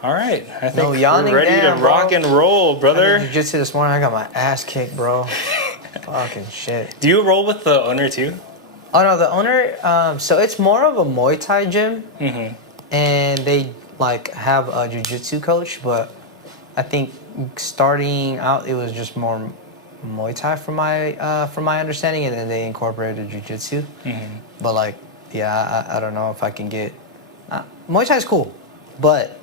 All right. I think No yawning, we're ready damn, to rock bro. and roll, I brother. did jiu-jitsu this morning. I got my ass kicked, bro. Fucking shit. Do you roll with the owner too? Oh no, the owner. So it's more of a Muay Thai gym, and they like have a jiu-jitsu coach. But I think starting out, it was just more Muay Thai from my understanding, and then they incorporated jiu-jitsu. But like, yeah, I don't know if I can get. Muay Thai is cool, but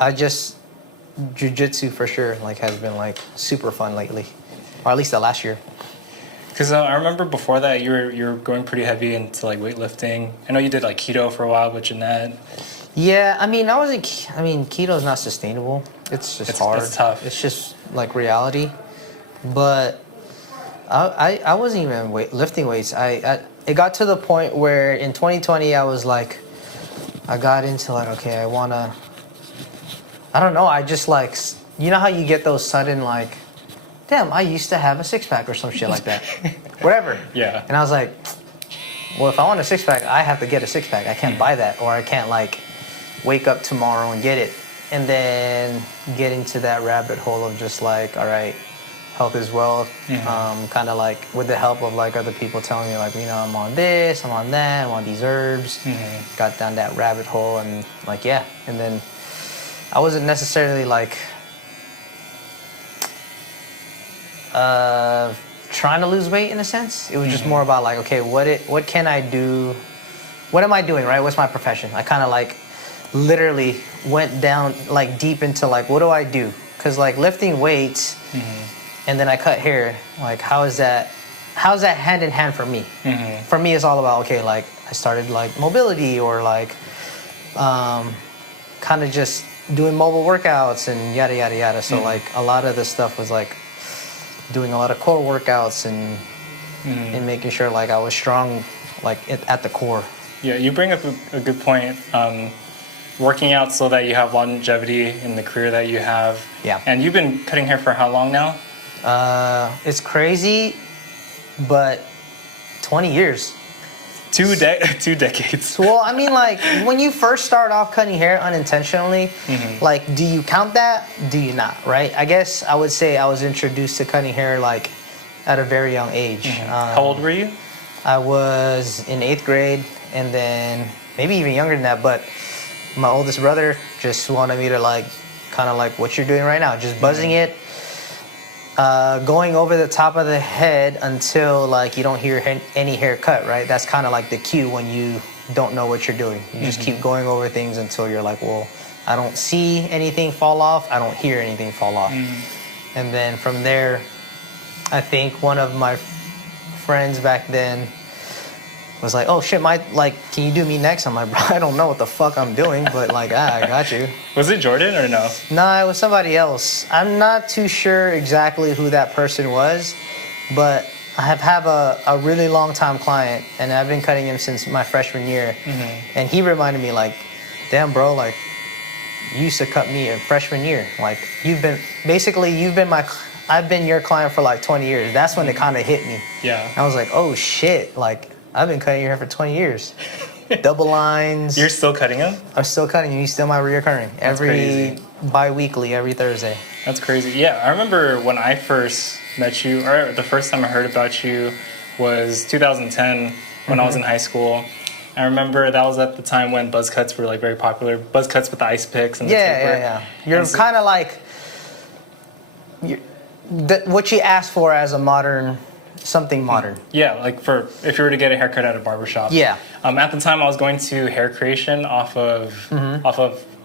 I just jiu-jitsu for sure like has been like super fun lately, or at least the last year. Because I remember before that you were going pretty heavy into like weightlifting. I know you did like keto for a while with Jeanette. Yeah, I mean, keto's not sustainable. It's just hard. It's tough. It's just like reality. But I wasn't even lifting weights. It got to the point where in 2020 I was like, I got into like, okay, I don't know. I just like, you know how you get those sudden like, damn, I used to have a six-pack or some shit like that. Whatever. Yeah. And I was like, well, if I want a six-pack, I have to get a six-pack. I can't buy that, or I can't like wake up tomorrow and get it. And then get into that rabbit hole of just like, all right, health is wealth. Kind of like with the help of like other people telling me like, you know, I'm on this, I'm on that, I'm on these herbs. Got down that rabbit hole and like, yeah. And then I wasn't necessarily like trying to lose weight in a sense. It was just more about like, okay, what can I do? What am I doing, right? What's my profession? I kind of like literally went down like deep into like, what do I do? Because like lifting weights and then I cut hair, like how's that hand in hand for me? For me, it's all about, okay, like I started like mobility or like kind of just doing mobile workouts and yada, yada, yada. So like a lot of the stuff was like doing a lot of core workouts and making sure like I was strong like at the core. Yeah, you bring up a good point. Working out so that you have longevity in the career that you have. Yeah. And you've been cutting hair for how long now? It's crazy, but 20 years. Two decades. Well, I mean, like, when you first start off cutting hair unintentionally, like, do you count that? Do you not, right? I guess I would say I was introduced to cutting hair, like, at a very young age. How old were you? I was in 8th grade, and then maybe even younger than that, but my oldest brother just wanted me to, like, kind of like what you're doing right now, just buzzing it, going over the top of the head until like you don't hear any hair cut, right? That's kind of like the cue when you don't know what you're doing. You just keep going over things until you're like, well, I don't see anything fall off, I don't hear anything fall off. And then from there, I think one of my friends back then was like, oh shit, can you do me next? I'm like, bro, I don't know what the fuck I'm doing, but like, I got you. Was it Jordan or no? No, it was somebody else. I'm not too sure exactly who that person was, but I have a really long time client, and I've been cutting him since my freshman year. And he reminded me like, damn bro, like you used to cut me in freshman year. Like I've been your client for like 20 years. That's when it kind of hit me. Yeah. I was like, oh shit, like I've been cutting your hair for 20 years. Double lines. You're still cutting him? I'm still cutting you. He's still my reoccurring. Bi-weekly, every Thursday. That's crazy. Yeah, I remember when I first met you, or the first time I heard about you was 2010 when I was in high school. I remember that was at the time when buzz cuts were like very popular. Buzz cuts with the ice picks and the taper. Yeah. You're kind of like what you ask for as a modern. Something modern. Yeah, like if you were to get a haircut at a barbershop. Yeah. At the time, I was going to hair creation off of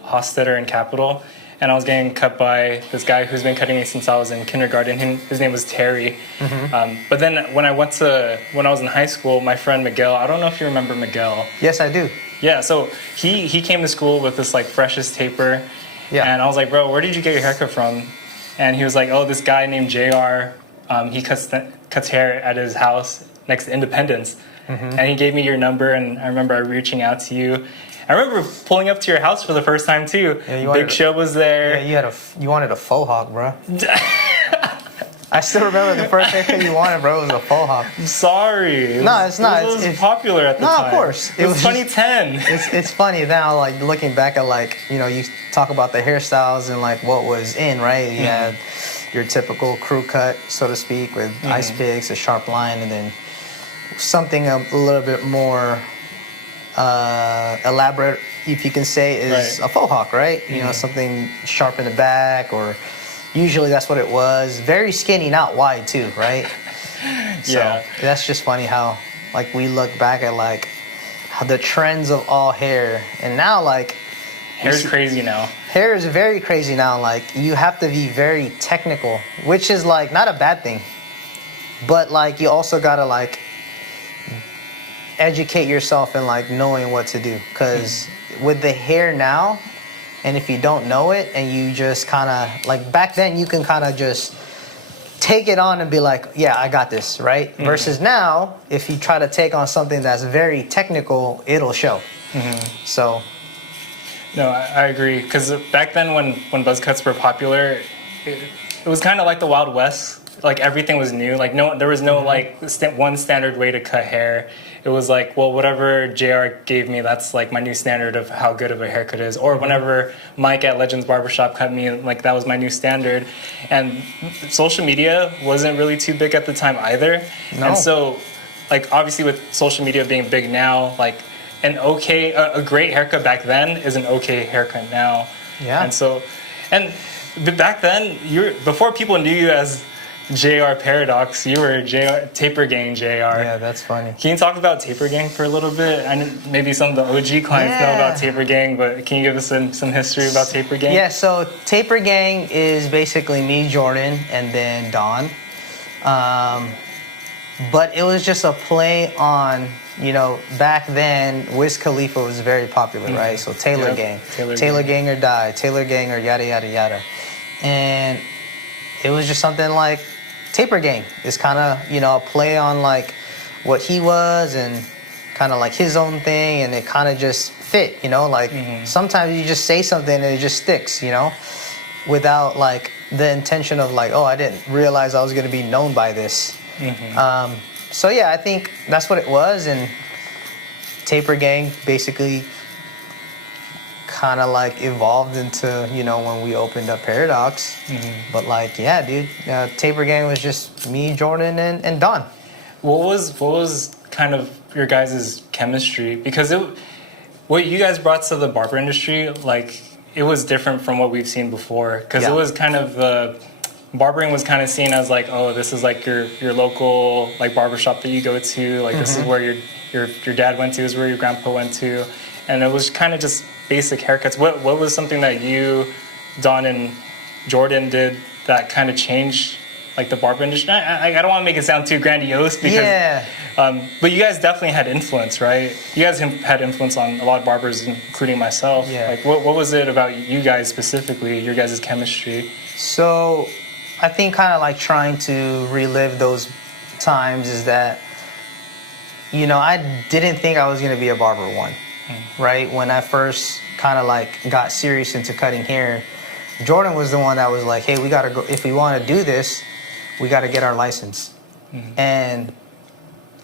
Hostetter and Capitol, and I was getting cut by this guy who's been cutting me since I was in kindergarten. His name was Terry. But then when I was in high school, my friend Miguel. I don't know if you remember Miguel. Yes, I do. Yeah. So he came to school with this like freshest taper. Yeah. And I was like, bro, where did you get your haircut from? And he was like, oh, this guy named JR. He cuts hair at his house next to Independence. And he gave me your number, and I remember reaching out to you. I remember pulling up to your house for the first time too. Yeah, Big Show was there. Yeah, you wanted a faux hawk, bro. I still remember the first haircut you wanted, bro. It was a faux hawk. I'm sorry. No, it's not. It was popular at the time. No, of course. It was 2010. It's funny now, like looking back at like, you know, you talk about the hairstyles and like what was in, right? You had your typical crew cut, so to speak, with ice picks, a sharp line, and then something a little bit more elaborate, if you can say, is a faux hawk, right? You know, something sharp in the back, or usually that's what it was. Very skinny, not wide too, right? So that's just funny how like we look back at like how the trends of all hair, and now like hair's crazy now. Hair is very crazy now. Like you have to be very technical, which is like not a bad thing, but like you also gotta like educate yourself in like knowing what to do, because with the hair now, and if you don't know it and you just kind of like back then you can kind of just take it on and be like, yeah, I got this, right? Versus now, if you try to take on something that's very technical, it'll show. So no, I agree, because back then when buzz cuts were popular, it was kind of like the Wild West. Like everything was new. Like there was no like one standard way to cut hair. It was like, well, whatever JR gave me, that's like my new standard of how good of a haircut is. Or whenever Mike at Legends Barbershop cut me, like that was my new standard. And social media wasn't really too big at the time either. No. And so, like obviously with social media being big now, like a great haircut back then is an okay haircut now. Yeah. And so, but back then, before people knew you as JR Paradox, you were Taper Gang JR. Yeah, that's funny. Can you talk about Taper Gang for a little bit? Maybe some of the OG clients know about Taper Gang, but can you give us some history about Taper Gang? Yeah, so Taper Gang is basically me, Jordan, and then Don. But it was just a play on, you know, back then, Wiz Khalifa was very popular, right? So Taylor Gang. Taylor Gang or die, Taylor Gang or yada, yada, yada. And it was just something like Taper Gang. It's kind of, you know, a play on like what he was and kind of like his own thing, and it kind of just fit, you know, like sometimes you just say something and it just sticks, you know, without like the intention of like, oh, I didn't realize I was going to be known by this. So yeah, I think that's what it was. And Taper Gang basically kind of like evolved into, you know, when we opened up Paradox. But like, yeah, dude, Taper Gang was just me, Jordan, and Don. What was kind of your guys' chemistry? Because what you guys brought to the barber industry, like it was different from what we've seen before. Because it was kind of barbering was kind of seen as like, oh, this is like your local like barbershop that you go to. Like this is where your dad went to, this is where your grandpa went to. And it was kind of just basic haircuts. What was something that you, Don, and Jordan did that kind of changed like the barber industry? I don't want to make it sound too grandiose because, but you guys definitely had influence, right? You guys had influence on a lot of barbers, including myself. Yeah. Like what was it about you guys specifically, your guys' chemistry? So I think kind of like trying to relive those times is that, you know, I didn't think I was going to be a barber right? When I first kind of like got serious into cutting hair, Jordan was the one that was like, hey, we got to go, if we want to do this, we got to get our license. And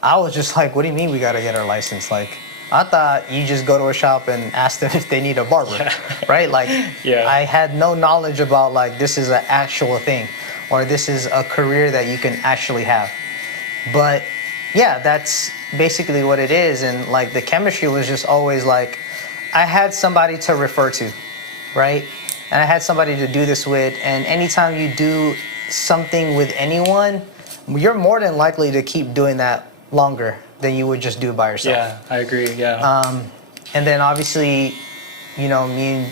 I was just like, what do you mean we got to get our license? Like, I thought you just go to a shop and ask them if they need a barber, right? Like, I had no knowledge about like, this is an actual thing, or this is a career that you can actually have. But yeah, that's basically what it is. And like the chemistry was just always like, I had somebody to refer to, right? And I had somebody to do this with. And anytime you do something with anyone, you're more than likely to keep doing that longer than you would just do it by yourself. Yeah, I agree, yeah. And then obviously, you know, me and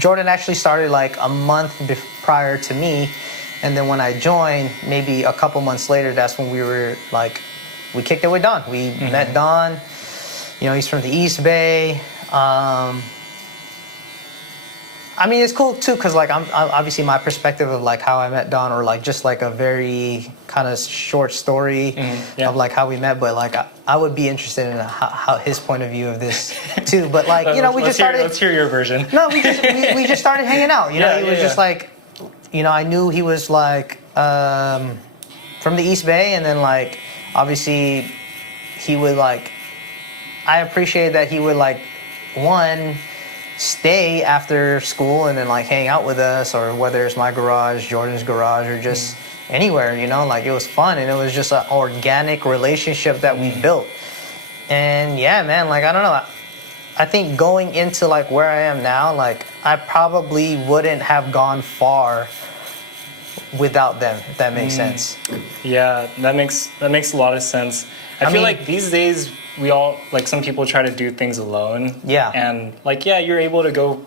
Jordan actually started like a month prior to me. And then when I joined, maybe a couple months later, that's when we were like, we kicked it with Don. We met Don. You know, he's from the East Bay. I mean, it's cool too, cause like I'm obviously my perspective of like how I met Don, or like just like a very kind of short story of like how we met. But like I would be interested in how his point of view of this too. But like, you know, we just started. Let's hear your version. No, we just started hanging out. You know, he was just like, you know, I knew he was like. from the East Bay, and then like obviously he would like, I appreciate that he would like, one, stay after school and then like hang out with us, or whether it's my garage, Jordan's garage, or just anywhere, you know, like it was fun, and it was just an organic relationship that we built. And yeah, man, like I don't know, I think going into like where I am now, like I probably wouldn't have gone far without them, if that makes sense. Yeah, that makes a lot of sense. I feel like these days we all, like, some people try to do things alone. Yeah. And like, yeah, you're able to go,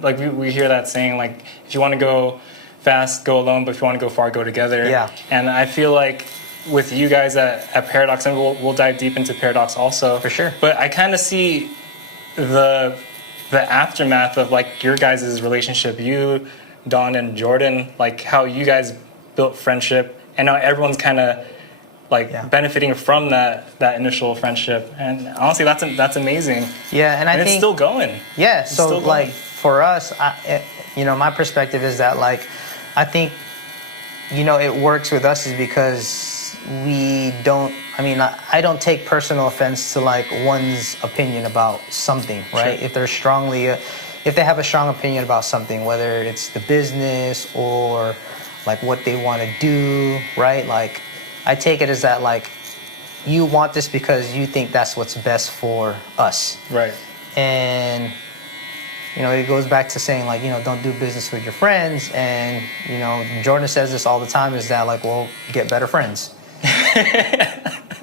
like we hear that saying, like, if you want to go fast, go alone, but if you want to go far, go together. Yeah. And I feel like with you guys at Paradox, and we'll dive deep into Paradox also. For sure. But I kind of see the aftermath of like your guys' relationship, you, Don, and Jordan, like how you guys built friendship, and now everyone's kind of like benefiting from that initial friendship. And honestly, that's amazing. Yeah, and I think it's still going. Yeah, it's so like for us, you know, my perspective is that like I think, you know, it works with us is because we don't. I mean, I don't take personal offense to like one's opinion about something, right? Sure. If they have a strong opinion about something, whether it's the business or like what they want to do, right? Like, I take it as that like you want this because you think that's what's best for us. Right. And, you know, it goes back to saying like, you know, don't do business with your friends. And, you know, Jordan says this all the time, is that like, well, get better friends.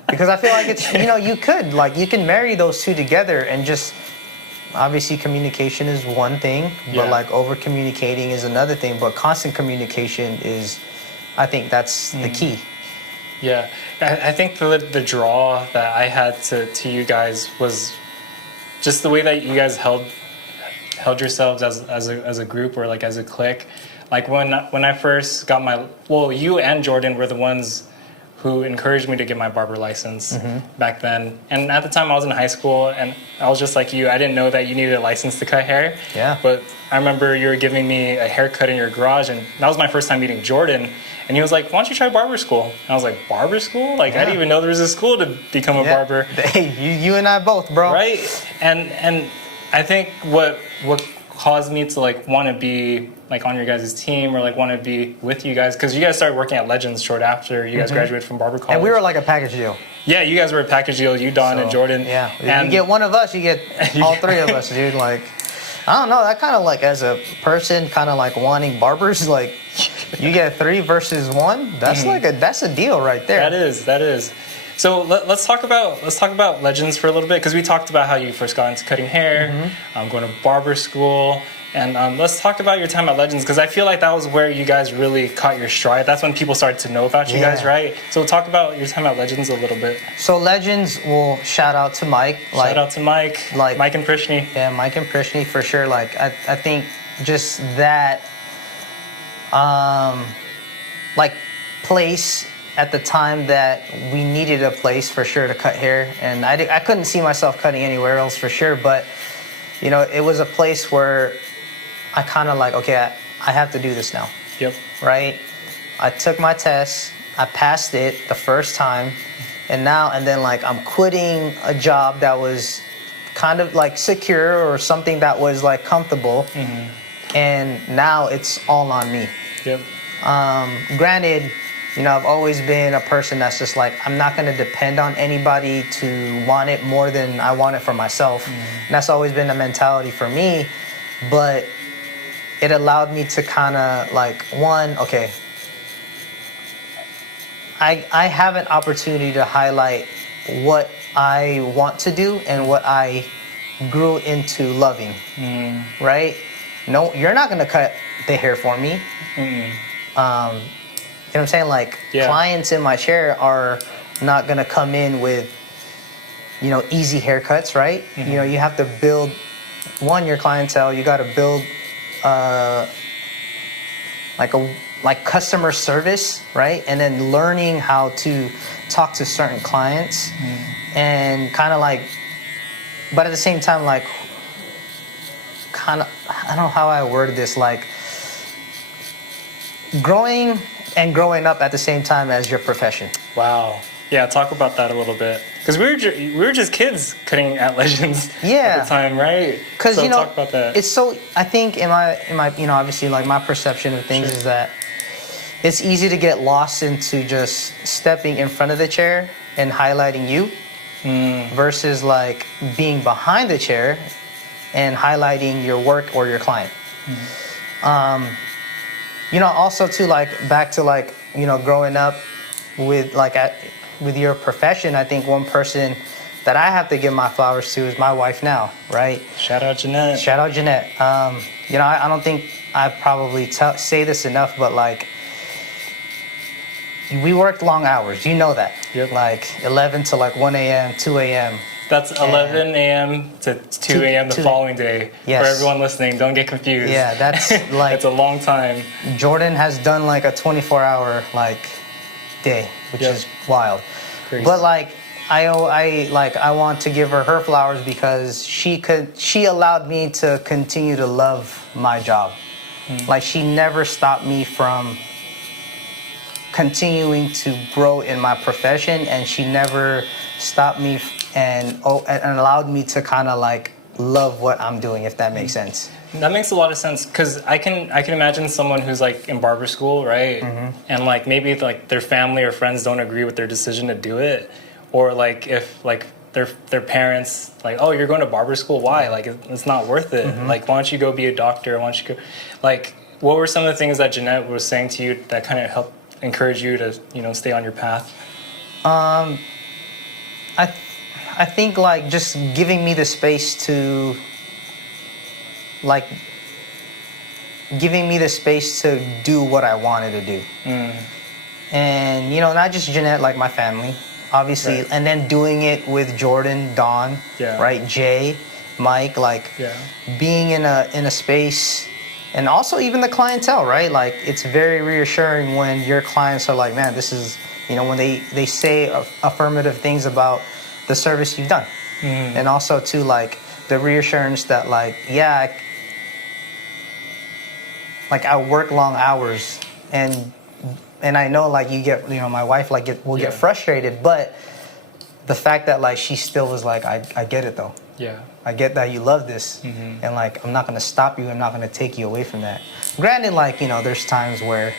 Because I feel like it's, you know, you can marry those two together, and just obviously communication is one thing, but like over communicating is another thing. But constant communication is, I think that's the key. Yeah, I think the draw that I had to you guys was just the way that you guys held yourselves as a group, or like as a clique. Like when I first got you and Jordan were the ones who encouraged me to get my barber license back then. And at the time I was in high school, and I was just like you. I didn't know that you needed a license to cut hair. Yeah. But I remember you were giving me a haircut in your garage, and that was my first time meeting Jordan. And he was like, why don't you try barber school? And I was like, barber school? Like, I didn't even know there was a school to become a barber. Hey, you and I both, bro. Right? And I think what caused me to like want to be like on your guys' team, or like want to be with you guys, because you guys started working at Legends short after you guys graduated from barber college. And we were like a package deal. Yeah, you guys were a package deal, you, Don, and Jordan. Yeah, and you get one of us, you get all three of us, dude. Like, I don't know, that kind of like, as a person kind of like wanting barbers, like you get 3 versus 1. That's like that's a deal right there. That is. So let's talk about Legends for a little bit, because we talked about how you first got into cutting hair, going to barber school, and let's talk about your time at Legends, because I feel like that was where you guys really caught your stride. That's when people started to know about you guys, right? So talk about your time at Legends a little bit. So Legends, well, shout out to Mike. Shout out to Mike. Like Mike and Prishni. Yeah, Mike and Prishni for sure. Like I think just that like place at the time that we needed a place for sure to cut hair, and I couldn't see myself cutting anywhere else for sure, but you know, it was a place where I kind of like, okay, I have to do this now. Yep. Right? I took my test, I passed it the first time, and then like I'm quitting a job that was kind of like secure, or something that was like comfortable, and now it's all on me. Yep. Granted, you know, I've always been a person that's just like, I'm not going to depend on anybody to want it more than I want it for myself. And that's always been the mentality for me. But it allowed me to kind of like, okay, I have an opportunity to highlight what I want to do and what I grew into loving, right? No, you're not going to cut the hair for me. You know what I'm saying? Like, clients in my chair are not going to come in with, you know, easy haircuts, right? You know, you have to build, your clientele. You got to build like customer service, right? And then learning how to talk to certain clients, and kind of like, but at the same time, like, kind of, I don't know how I worded this, like, growing and growing up at the same time as your profession. Wow. Yeah, talk about that a little bit. Because we were just kids cutting at Legends Yeah. at the time, right? Because So talk about that. it's so. I think in my obviously like my perception of things is that it's easy to get lost into just stepping in front of the chair and highlighting you, versus like being behind the chair and highlighting your work or your client. Also too, like back to like growing up with like with your profession, I think one person that I have to give my flowers to is my wife now, right? Shout out Jeanette. Shout out Jeanette. I don't think I probably say this enough, but like we worked long hours. You know that. Yep. Like 11 to like 1 a.m., 2 a.m. That's 11 a.m. to 2 a.m. the following day. Yes. For everyone listening, don't get confused. Yeah, that's like it's a long time. Jordan has done like a 24-hour like day, which is wild. Crazy. But like I want to give her flowers because she allowed me to continue to love my job. Like she never stopped me from continuing to grow in my profession, and she never stopped me and allowed me to kind of like love what I'm doing, if that makes sense. That makes a lot of sense, because I can imagine someone who's like in barber school, right? And like maybe like their family or friends don't agree with their decision to do it, or like if like their parents like, oh, you're going to barber school, why? Like it's not worth it. Like why don't you go be a doctor? Why don't you go? Like what were some of the things that Jeanette was saying to you that kind of helped encourage you to stay on your path? I think like just giving me the space to do what I wanted to do. And not just Jeanette, like my family, obviously, Right. and then doing it with Jordan, Don, right, Jay, Mike, like being in a space, and also even the clientele, right? Like it's very reassuring when your clients are like, man, this is, when they say affirmative things about the service you've done. And also too, like the reassurance that like, I work long hours, and I know like you get, my wife will get frustrated, but the fact that like she still was like, I get it though. Yeah. I get that you love this, and like I'm not gonna stop you. I'm not gonna take you away from that. Granted, like there's times where,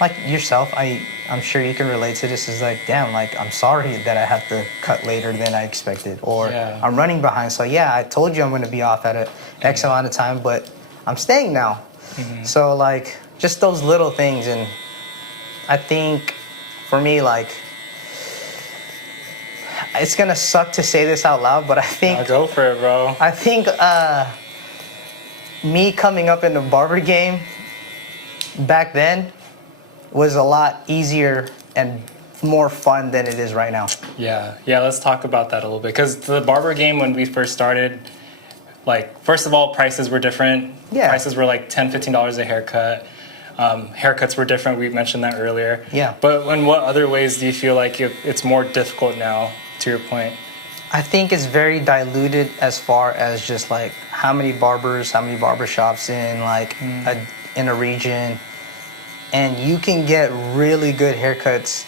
like yourself, I'm sure you can relate to this. Is like, damn, like I'm sorry that I have to cut later than I expected, or I'm running behind. So I told you I'm gonna be off at a X amount of time, but I'm staying now. So like just those little things, and I think for me, like, it's gonna suck to say this out loud, but I think go for it, bro. I think me coming up in the barber game back then was a lot easier and more fun than it is right now. Yeah, let's talk about that a little bit, because the barber game, when we first started, like, first of all, prices were different. Prices were like $10, $15 a haircut. Haircuts were different. We mentioned that earlier. But in what other ways do you feel like it's more difficult now, to your point? I think it's very diluted as far as just like how many barbershops in a region, and you can get really good haircuts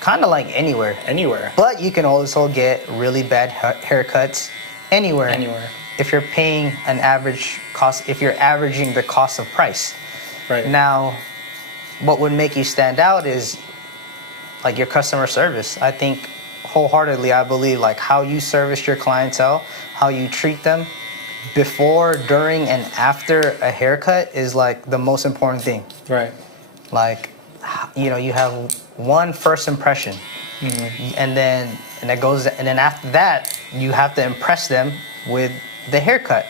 kind of like anywhere. But you can also get really bad haircuts anywhere. If you're paying an average cost, if you're averaging the cost of price. Right. Now, what would make you stand out is like your customer service. I think wholeheartedly, I believe like how you service your clientele, how you treat them before, during, and after a haircut is like the most important thing. Right. Like, you have one first impression, and then after that you have to impress them with the haircut,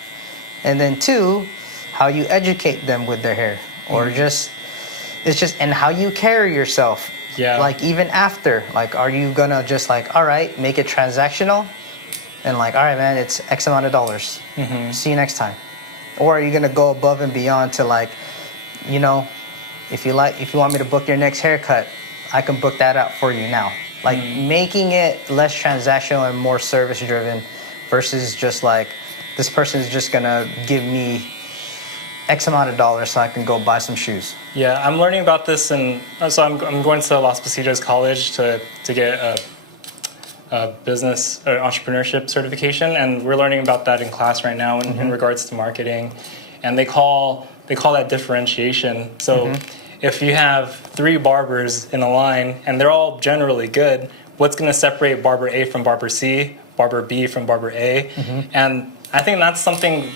and then two, how you educate them with their hair, or and how you carry yourself. Like even after, like, are you gonna just like, all right, make it transactional, and like, all right, man, it's X amount of dollars. See you next time. Or are you gonna go above and beyond to like, if you want me to book your next haircut, I can book that out for you now. Like making it less transactional and more service driven, versus just like, this person is just gonna give me X amount of dollars so I can go buy some shoes. Yeah, I'm learning about this, and so I'm going to Las Positas College to get a business or entrepreneurship certification, and we're learning about that in class right now in regards to marketing, and they call that differentiation. So if you have 3 barbers in a line and they're all generally good, what's going to separate barber A from barber C, barber B from barber A? And I think that's something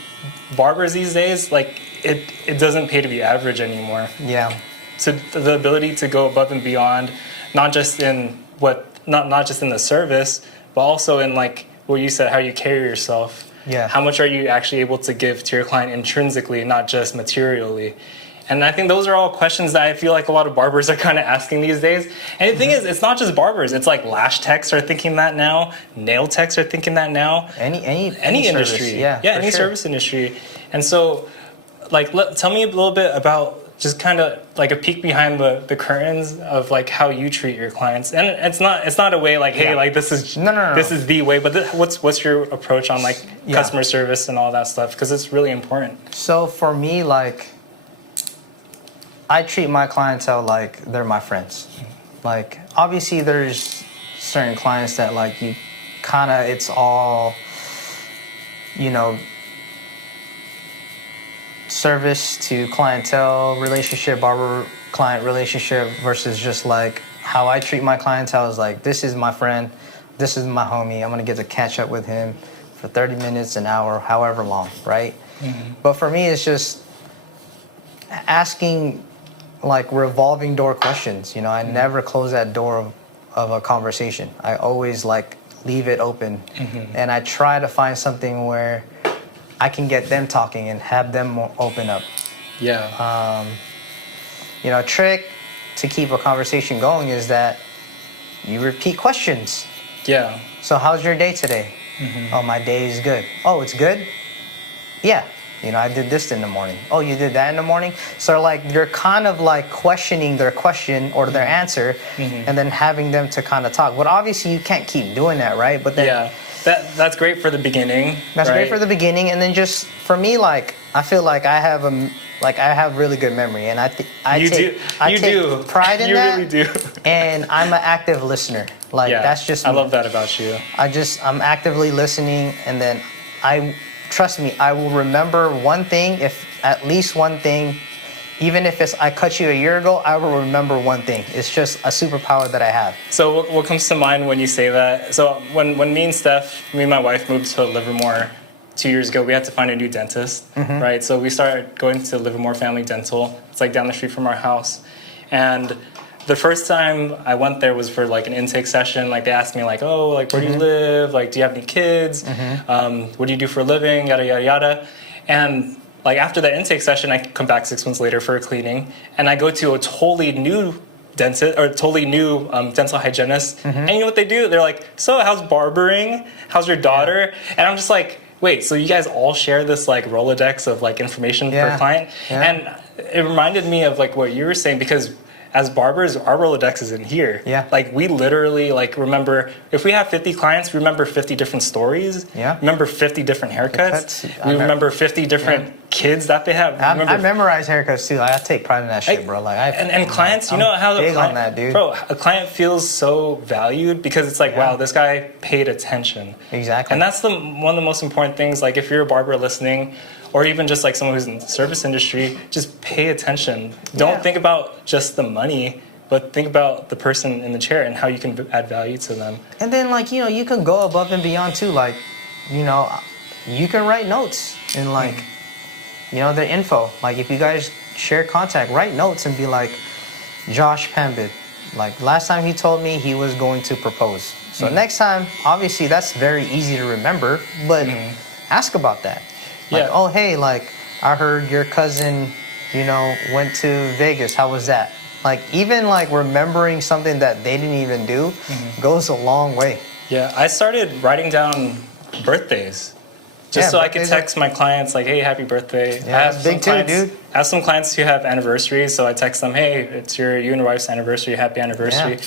barbers these days, like, it doesn't pay to be average anymore. Yeah. So the ability to go above and beyond, not just in not just in the service, but also in, like what you said, how you carry yourself. Yeah. How much are you actually able to give to your client intrinsically, not just materially? And I think those are all questions that I feel like a lot of barbers are kind of asking these days. And the thing is, it's not just barbers. It's like lash techs are thinking that now. Nail techs are thinking that now. Any industry. Service, yeah, any service industry. And so, like, tell me a little bit about just kind of like a peek behind the curtains of like how you treat your clients. And it's not a way like, hey, like this is this is the way. But what's your approach on like customer service and all that stuff? Because it's really important. So for me, like, I treat my clientele like they're my friends. Like, obviously there's certain clients that like you kind of, it's all, you know, service to clientele relationship, barber client relationship, versus just like how I treat my clientele is like, this is my friend, this is my homie, I'm gonna get to catch up with him for 30 minutes, an hour, however long, right? But for me, it's just asking like revolving door questions. You know, I never close that door of a conversation. I always like leave it open, and I try to find something where I can get them talking and have them open up. Yeah. You know, a trick to keep a conversation going is that you repeat questions. Yeah. So how's your day today? Oh, my day is good. Oh, it's good? Yeah. You know, I did this in the morning. Oh, you did that in the morning? So like you're kind of like questioning their question or their answer, and then having them to kind of talk. But obviously you can't keep doing that, right? But then that's great for the beginning. That's great for the beginning, and then just for me, like I feel like I have really good memory, and I take pride in that. You really do. And I'm an active listener. Like that's just me. I love that about you. I'm actively listening, and then trust me, I will remember one thing, if at least one thing, even if it's I cut you a year ago, I will remember one thing. It's just a superpower that I have. So what comes to mind when you say that? So when me and my wife moved to Livermore 2 years ago, we had to find a new dentist, right? So we started going to Livermore Family Dental. It's like down the street from our house. And the first time I went there was for like an intake session. Like they asked me like, oh, like where do you live? Like, do you have any kids? What do you do for a living? Yada, yada, yada. And like after that intake session, I come back 6 months later for a cleaning, and I go to a totally new dentist or totally new dental hygienist. And you know what they do? They're like, so how's barbering? How's your daughter? And I'm just like, wait, so you guys all share this like Rolodex of like information per client? And it reminded me of like what you were saying, because as barbers, our Rolodex is in here. Like we literally like remember, if we have 50 clients, we remember 50 different stories. Remember 50 different haircuts. We remember 50 different kids that they have. I memorize haircuts too. I take pride in that shit, bro. Like and clients, you know how the big client, on that, dude. Bro, a client feels so valued because it's like, wow, this guy paid attention. Exactly. And that's one of the most important things. Like if you're a barber listening, or even just like someone who's in the service industry, just pay attention. Don't think about just the money, but think about the person in the chair and how you can add value to them. And then like, you know, you can go above and beyond too. Like, you know, you can write notes and like, you know, the info. Like if you guys share contact, write notes and be like, Josh Pambit, like last time he told me he was going to propose. So next time, obviously that's very easy to remember, but ask about that. Like, oh, hey, like, I heard your cousin, you know, went to Vegas. How was that? Like, even, like, remembering something that they didn't even do goes a long way. Yeah, I started writing down birthdays just so I could text my clients, like, hey, happy birthday. Yeah, that's big too, dude. I have some clients who have anniversaries, so I text them, hey, it's you and your wife's anniversary, happy anniversary.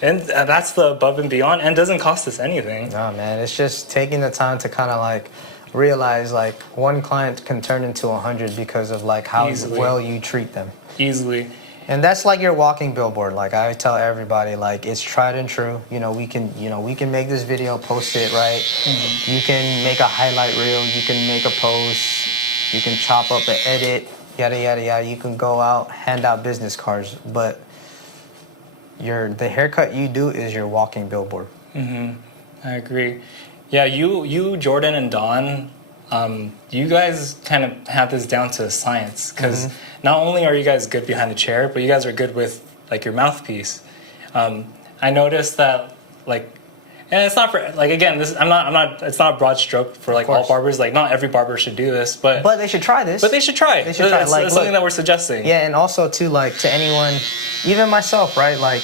And that's the above and beyond, and doesn't cost us anything. No, man, it's just taking the time to kind of, like, realize like one client can turn into 100 because of like how well you treat them. Easily. And that's like your walking billboard. Like I tell everybody, like it's tried and true. We can make this video, post it, right? Mm-hmm. You can make a highlight reel, you can make a post, you can chop up an edit, yada yada yada. You can go out, hand out business cards, but the haircut you do is your walking billboard. Mm-hmm. I agree. Yeah, you, Jordan and Don, you guys kind of have this down to a science, because not only are you guys good behind the chair, but you guys are good with like your mouthpiece. I noticed that like, and it's not for like, again, this I'm not it's not a broad stroke for like all barbers. Like not every barber should do this, but they should try this. But they should try. They should try. It's something that we're suggesting. Yeah, and also too, like to anyone, even myself, right? Like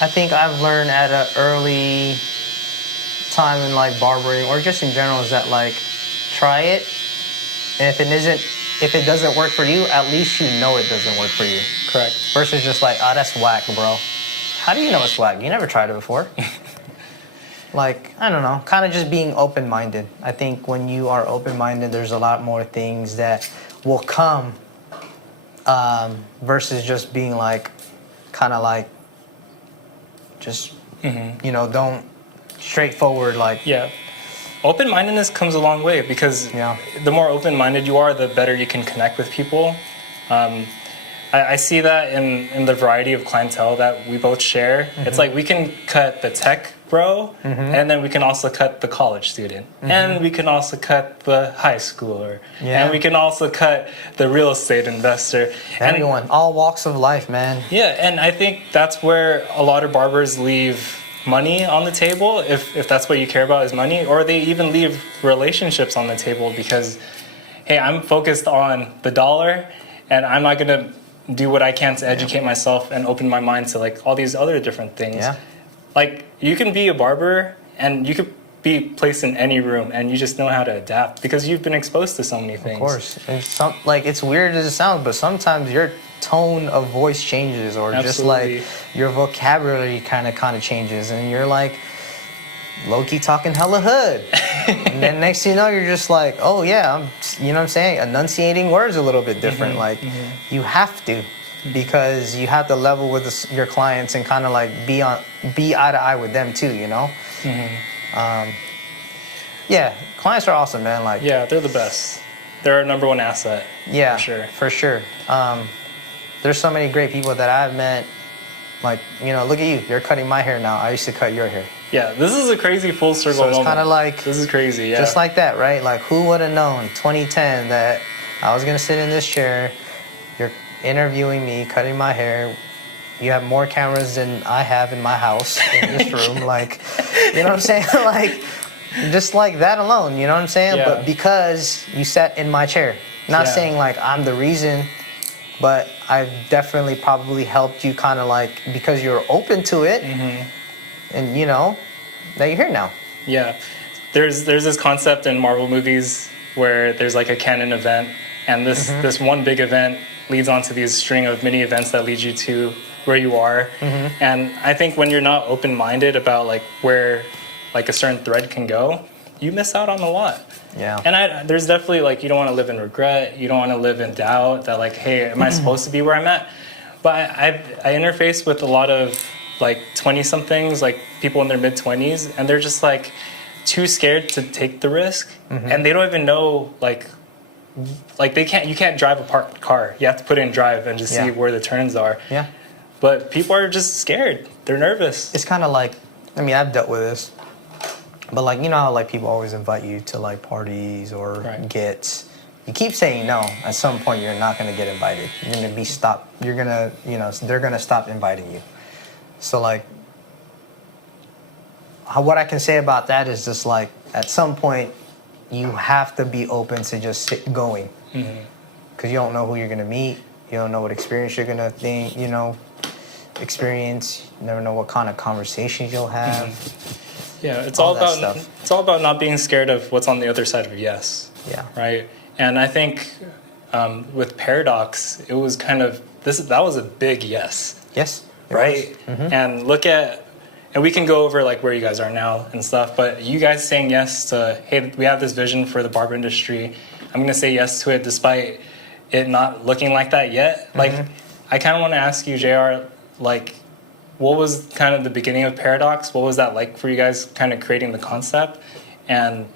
I think I've learned at an early time in like barbering or just in general is that like try it, and if it doesn't work for you, at least you know it doesn't work for you. Correct. Versus just like, oh, that's whack, bro. How do you know it's whack? You never tried it before. Like, I don't know, kind of just being open-minded. I think when you are open-minded, there's a lot more things that will come versus just being like, kind of like, just, don't straightforward, like. Yeah. Open-mindedness comes a long way, because the more open-minded you are, the better you can connect with people. I see that in the variety of clientele that we both share. It's like we can cut the tech bro, and then we can also cut the college student, and we can also cut the high schooler, and we can also cut the real estate investor. Everyone, all walks of life, man. Yeah, and I think that's where a lot of barbers leave money on the table, if that's what you care about is money, or they even leave relationships on the table because, hey, I'm focused on the dollar, and I'm not gonna do what I can to educate myself and open my mind to like all these other different things. Yeah. Like you can be a barber and you could be placed in any room and you just know how to adapt because you've been exposed to so many things. Of course. And it's weird as it sounds, but sometimes your tone of voice changes, or just like your vocabulary kind of changes, and you're like low-key talking hella hood. And then next thing you know, you're just like, oh yeah, you know what I'm saying, enunciating words a little bit different. You have to, because you have to level with your clients and kind of like be eye to eye with them too, you know. Yeah, clients are awesome, man. Like, yeah, they're the best. They're our number one asset. Yeah, for sure. There's so many great people that I've met. Like, look at you. You're cutting my hair now. I used to cut your hair. Yeah, this is a crazy full circle moment. So it's kind of like... This is crazy, yeah. Just like that, right? Like, who would have known 2010 that I was going to sit in this chair, you're interviewing me, cutting my hair, you have more cameras than I have in my house, in this room. Like, you know what I'm saying? Like, just like that alone, you know what I'm saying? Yeah. But because you sat in my chair. Not saying, like, I'm the reason... But I've definitely probably helped you kind of like, because you're open to it, and that you're here now. Yeah, there's this concept in Marvel movies where there's like a canon event, and this one big event leads on to these string of mini events that lead you to where you are. And I think when you're not open-minded about like where like a certain thread can go, you miss out on a lot. Yeah. And there's definitely like, you don't want to live in regret. You don't want to live in doubt that like, hey, am I supposed to be where I'm at? But I interface with a lot of like 20-somethings, like people in their mid-20s, and they're just like too scared to take the risk, and they don't even know like you can't drive a parked car. You have to put it in drive and just see where the turns are. Yeah. But people are just scared. They're nervous. It's kind of like, I mean, I've dealt with this. But like, you know how like people always invite you to like parties or gets. You keep saying no. At some point, you're not going to get invited. You're going to be stopped. You're going to, they're going to stop inviting you. So like, what I can say about that is just like, at some point, you have to be open to just going. Because you don't know who you're going to meet. You don't know what experience you're going to experience. You never know what kind of conversations you'll have. Yeah, it's all about not being scared of what's on the other side of a yes. Yeah. Right. And I think with Paradox, it was kind of that was a big yes. Yes. Right. And and we can go over like where you guys are now and stuff, but you guys saying yes to, hey, we have this vision for the barber industry. I'm going to say yes to it despite it not looking like that yet. Like, I kind of want to ask you, JR, like, what was kind of the beginning of Paradox? What was that like for you guys kind of creating the concept? And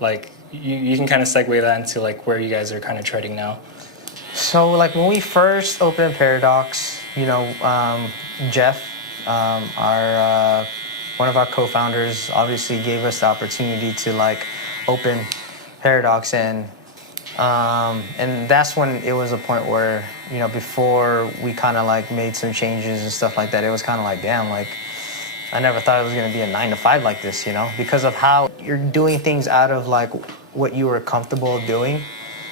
like, you can kind of segue that into like where you guys are kind of treading now. So like when we first opened Paradox, you know, Jeff, our one of our co-founders, obviously gave us the opportunity to like open Paradox, and that's when it was a point where, you know, before we kind of like made some changes and stuff like that, it was kind of like, damn, like I never thought it was going to be a 9 to 5 like this, you know, because of how you're doing things out of like what you were comfortable doing.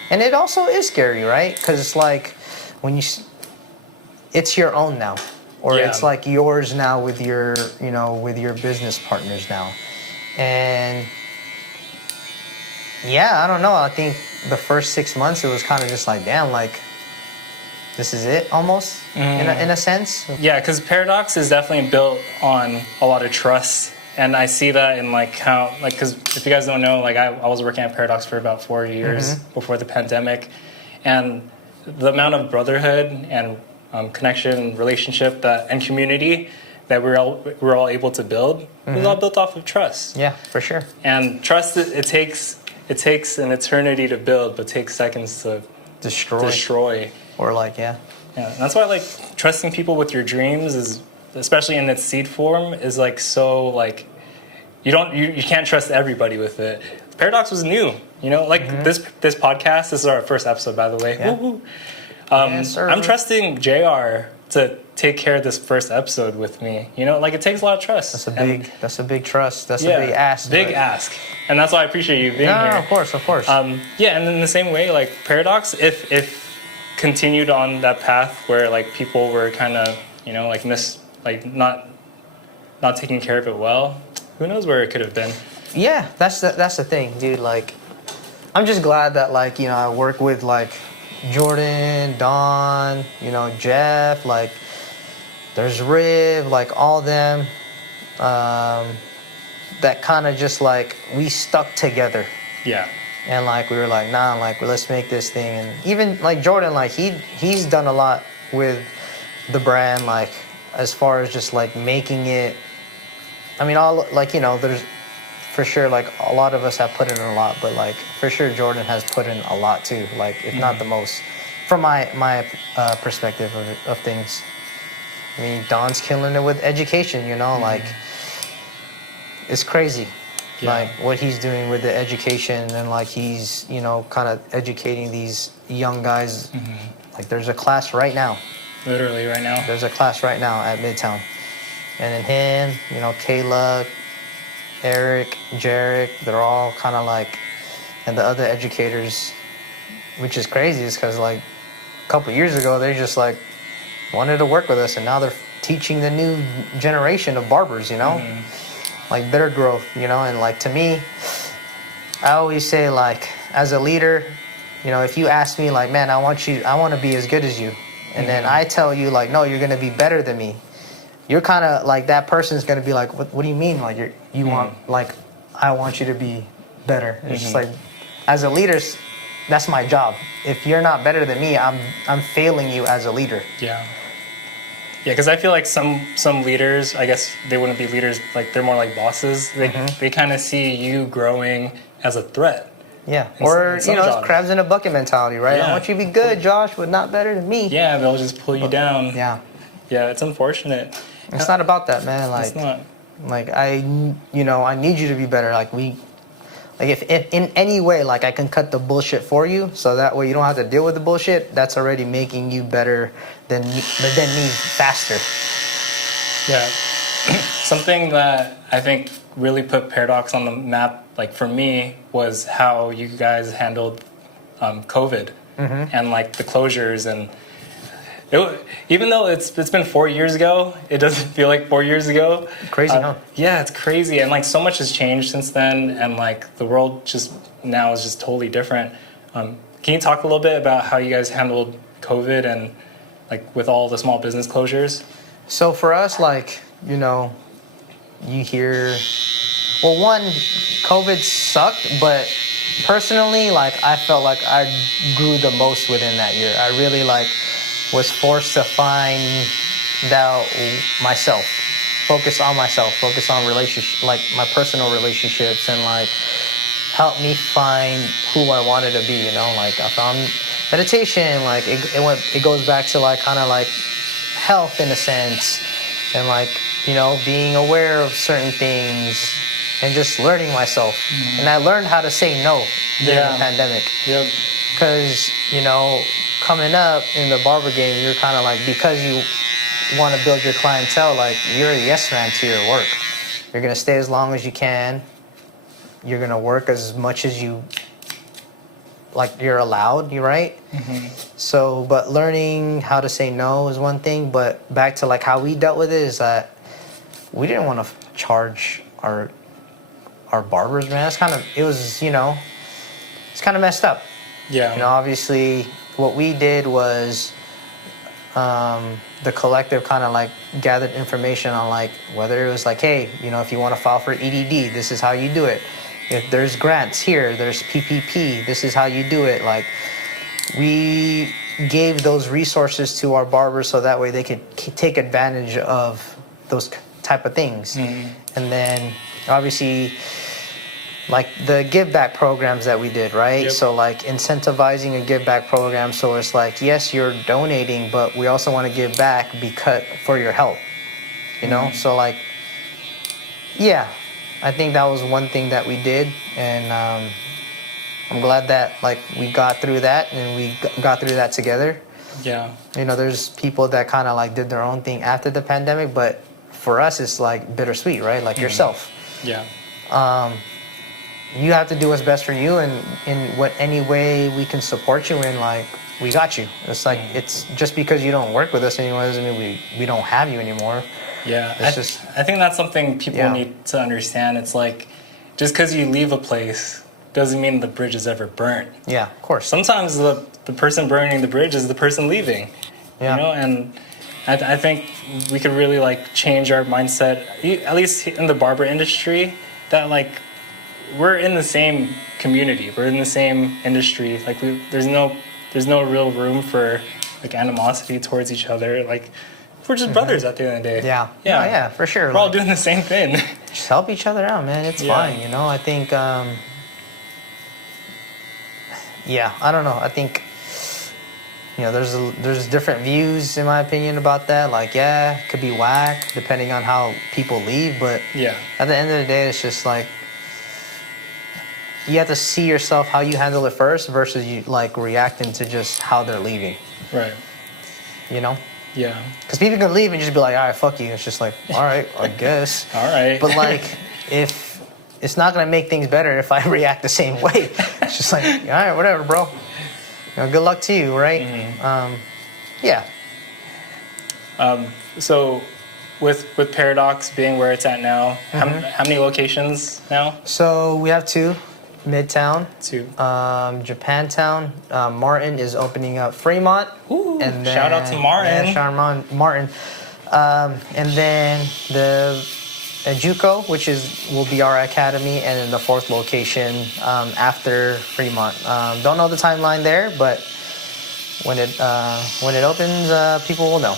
And it also is scary, right? Because it's like when it's your own now, or it's like yours now with your, you know, with your business partners now. And yeah, I don't know. I think the first 6 months it was kind of just like, damn, like this is it almost in a sense. Yeah, because Paradox is definitely built on a lot of trust. And I see that in like how, like, because if you guys don't know, like I was working at Paradox for about 4 years before the pandemic. And the amount of brotherhood and connection, relationship and community that we're all able to build was all built off of trust. Yeah, for sure. And trust, it takes an eternity to build, but takes seconds to destroy. Or like, yeah. That's why like trusting people with your dreams is, especially in its seed form, is like so like you can't trust everybody with it. Paradox was new, you know, like this podcast. This is our first episode, by the way. Yeah. Woo-hoo. Yes, sir. I'm trusting JR to take care of this first episode with me. You know, like it takes a lot of trust. That's a big trust. That's a big ask. Big ask. And that's why I appreciate you being here. No, of course. And in the same way, like Paradox, if continued on that path where like people were kind of, you know, like not taking care of it well, who knows where it could have been. Yeah, that's the thing, dude. Like, I'm just glad that like, you know, I work with like Jordan, Don, you know, Jeff, like there's Riv, like all them, that kind of just like we stuck together. Yeah. And like we were like, nah, like let's make this thing. And even like Jordan, like he's done a lot with the brand, like as far as just like making it. I mean, all like, you know, there's for sure like a lot of us have put in a lot, but like for sure Jordan has put in a lot too, like if not the most, from my perspective of things. I mean, Don's killing it with education, you know, like it's crazy. Yeah. Like what he's doing with the education, and like he's, you know, kind of educating these young guys. Like there's a class right now. Literally right now. There's a class right now at Midtown. And then him, you know, Kayla, Eric, Jarek, they're all kind of like, and the other educators, which is crazy, is because like a couple years ago, they just like wanted to work with us, and now they're teaching the new generation of barbers, you know? Like their growth, you know. And like to me, I always say like as a leader, you know, if you ask me like, man, I want to be as good as you, and then I tell you like, no, you're gonna be better than me, you're kind of like, that person's gonna be like, what do you mean, like you want, like I want you to be better. It's just like, as a leader, that's my job. If you're not better than me, I'm failing you as a leader. Yeah, because I feel like some leaders, I guess they wouldn't be leaders, like they're more like bosses. They kind of see you growing as a threat. Yeah, or you know, it's crabs in a bucket mentality, right? Yeah. I want you to be good, Josh, but not better than me. Yeah, they'll just pull you down. Yeah, it's unfortunate. It's not about that, man. Like, it's not. Like I need you to be better. Like if in any way, like I can cut the bullshit for you, so that way you don't have to deal with the bullshit. That's already making you better than me faster. Yeah, something that I think really put Paradox on the map, like for me, was how you guys handled COVID and like the closures. And even though it's been 4 years ago, it doesn't feel like 4 years ago. Crazy, huh? Yeah, it's crazy, and like so much has changed since then, and like the world just now is just totally different. Can you talk a little bit about how you guys handled COVID and like with all the small business closures? So for us, like, you know, you hear, well, one, COVID sucked, but personally, like, I felt like I grew the most within that year. I really, like, was forced to find out myself, focus on myself, focus on relationship, like my personal relationships, and like help me find who I wanted to be. You know, like I found meditation. Like it goes back to like kind of like health in a sense, and like, you know, being aware of certain things and just learning myself. And I learned how to say no during the pandemic. Yep. Because, you know, coming up in the barber game, you're kind of like, because you want to build your clientele, like, you're a yes man to your work. You're going to stay as long as you can. You're going to work as much as you, like, you're allowed, you right? So, but learning how to say no is one thing, but back to, like, how we dealt with it is that we didn't want to charge our barbers, man. That's kind of, it was, you know, it's kind of messed up. Yeah. You know, obviously, what we did was the collective kind of like gathered information on like whether it was like, hey, you know, if you want to file for EDD, this is how you do it. If there's grants here, there's PPP, this is how you do it. Like, we gave those resources to our barbers so that way they could take advantage of those type of things. And then obviously, like the give back programs that we did, right? Yep. So like incentivizing a give back program. So it's like, yes, you're donating, but we also want to give back because for your help, you know? So like, yeah, I think that was one thing that we did. And I'm glad that like we got through that and we got through that together. Yeah. You know, there's people that kind of like did their own thing after the pandemic, but for us, it's like bittersweet, right? Like yourself. Yeah. You have to do what's best for you, and in what any way we can support you in, like, we got you. It's like, it's just because you don't work with us anymore doesn't mean we don't have you anymore. Yeah, It's I think that's something people need to understand. It's like, just because you leave a place doesn't mean the bridge is ever burnt. Yeah, of course. Sometimes the person burning the bridge is the person leaving. Yeah. You know, and I think we could really like change our mindset, at least in the barber industry, that like we're in the same community, we're in the same industry. Like there's no real room for like animosity towards each other. Like, we're just brothers at the end of the day. Yeah. Yeah. No, yeah, for sure. We're all doing the same thing. Just help each other out, man. It's fine, you know? I think, yeah, I don't know. I think, you know, there's different views, in my opinion, about that. Like, yeah, it could be whack, depending on how people leave. But at the end of the day, it's just like, you have to see yourself how you handle it first versus you, like, reacting to just how they're leaving. Right. You know? Yeah. Because people can leave and just be like, all right, fuck you. It's just like, all right, I guess. All right. But like, if it's not gonna make things better if I react the same way. It's just like, all right, whatever, bro. You know, good luck to you, right? Yeah. So, with Paradox being where it's at now, how many locations now? So we have 2. Midtown. 2. Japantown. Martin is opening up Fremont. Ooh, and then, shout out to Martin. Yeah, shout out Martin. And then the JUCO, which will be our academy, and then the 4th location after Fremont. Don't know the timeline there, but when it opens, people will know.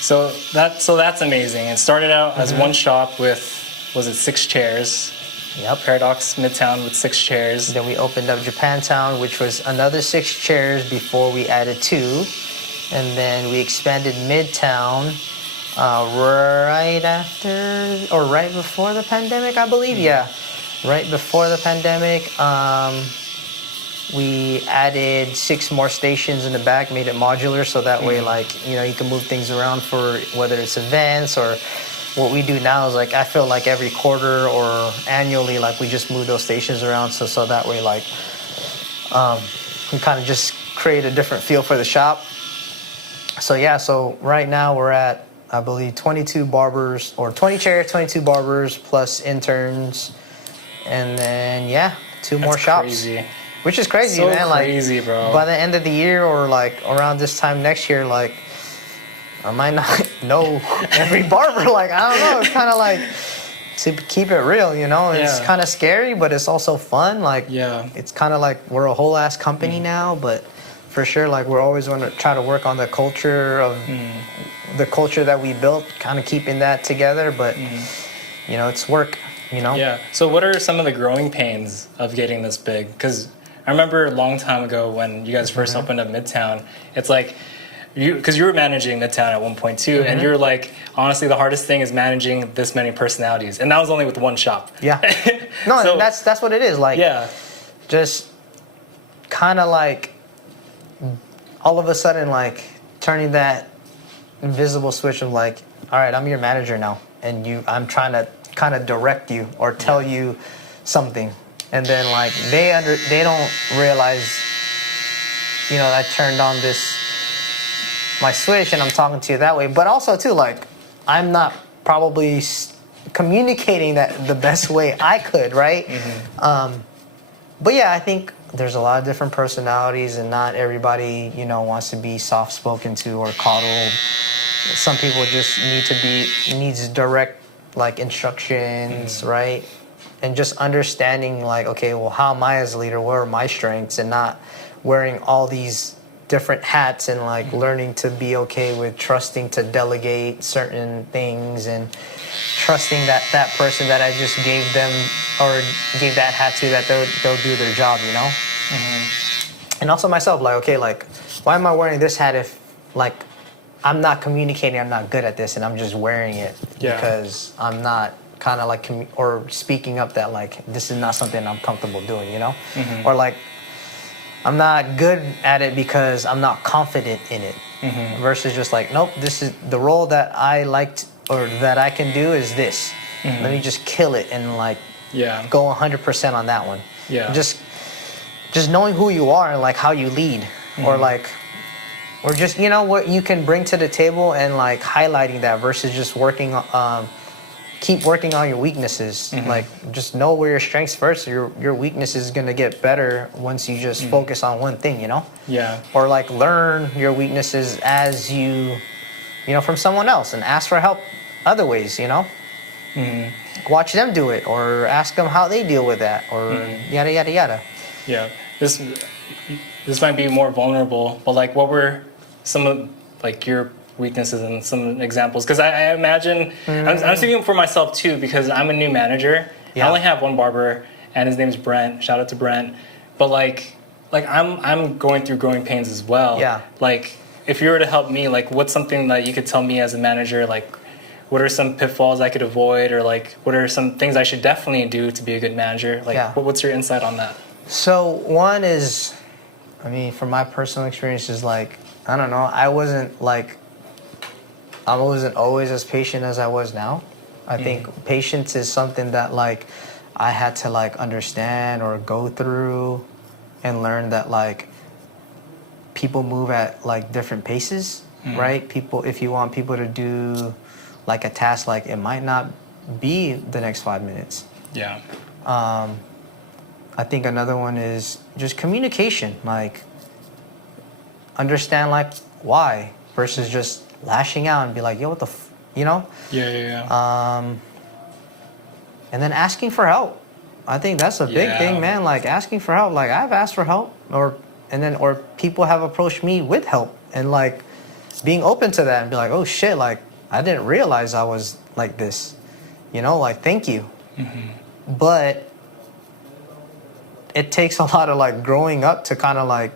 So that's amazing. It started out as one shop with, was it 6 chairs? Yep. Paradox Midtown with 6 chairs. Then we opened up Japantown, which was another 6 chairs before we added 2. And then we expanded Midtown right after, or right before the pandemic, I believe. Yeah, right before the pandemic. We added 6 more stations in the back, made it modular, so that way, like, you know, you can move things around for whether it's events or. What we do now is, like, I feel like every quarter or annually, like, we just move those stations around so that way, like, we kind of just create a different feel for the shop. So yeah, so right now we're at, I believe, 22 barbers, or 20 chairs, 22 barbers plus interns, and then yeah, 2 more shops. Crazy. Which is crazy, so man. Crazy, like, bro. By the end of the year or like around this time next year, like, I might not know every barber. Like, I don't know. It's kind of like, to keep it real, you know? It's kind of scary, but it's also fun. Like, it's kind of like we're a whole ass company now, but for sure, like, we're always going to try to work on the culture of the culture that we built, kind of keeping that together. But, you know, it's work, you know? Yeah. So what are some of the growing pains of getting this big? Because I remember a long time ago when you guys first opened up Midtown, it's like, because you were managing Midtown at one point too, and you were like, honestly, the hardest thing is managing this many personalities, and that was only with one shop. Yeah. No, so, that's what it is. Like, just kind of like all of a sudden, like turning that invisible switch of like, all right, I'm your manager now, and I'm trying to kind of direct you or tell you something, and then like they don't realize, you know, I turned on my switch and I'm talking to you that way. But also too, like, I'm not probably communicating that the best way I could, right? But yeah, I think there's a lot of different personalities, and not everybody, you know, wants to be soft spoken to or coddled. Some people just needs direct like instructions, right? And just understanding like, okay, well, how am I as a leader? What are my strengths? And not wearing all these different hats, and like learning to be okay with trusting to delegate certain things, and trusting that person that I just gave them or gave that hat to, that they'll do their job, you know? And also myself, like, okay, like, why am I wearing this hat if like I'm not communicating, I'm not good at this, and I'm just wearing it because I'm not kind of like or speaking up that like this is not something I'm comfortable doing, you know? Or like I'm not good at it because I'm not confident in it, versus just like, nope, this is the role that I liked or that I can do is this. Let me just kill it and like go 100% on that one. Just knowing who you are and like how you lead, or like, or just, you know, what you can bring to the table, and like highlighting that versus just keep working on your weaknesses. Like, just know where your strengths first. Your weakness is gonna get better once you just focus on one thing, you know? Or like learn your weaknesses as you know, from someone else, and ask for help other ways, you know? Watch them do it, or ask them how they deal with that, or yada yada yada. Yeah. This might be more vulnerable, but like, what were some of like your weaknesses and some examples? Because I imagine I'm speaking for myself too, because I'm a new manager. I only have one barber, and his name's Brent. Shout out to Brent. But like I'm going through growing pains as well. Like, if you were to help me, like, what's something that you could tell me as a manager? Like, what are some pitfalls I could avoid, or like, what are some things I should definitely do to be a good manager? Like, what's your insight on that? So one is, I mean, from my personal experience, is like, I don't know, I wasn't always as patient as I was now. I think patience is something that like I had to like understand or go through, and learn that like people move at like different paces, right? If you want people to do like a task, like it might not be the next 5 minutes. I think another one is just communication, like understand like why, versus just lashing out and be like, yo, what the you know? And then asking for help. I think that's a big thing, man. Like asking for help. Like I've asked for help, or people have approached me with help, and like being open to that and be like, oh shit, like I didn't realize I was like this, you know, like thank you. But it takes a lot of like growing up to kind of like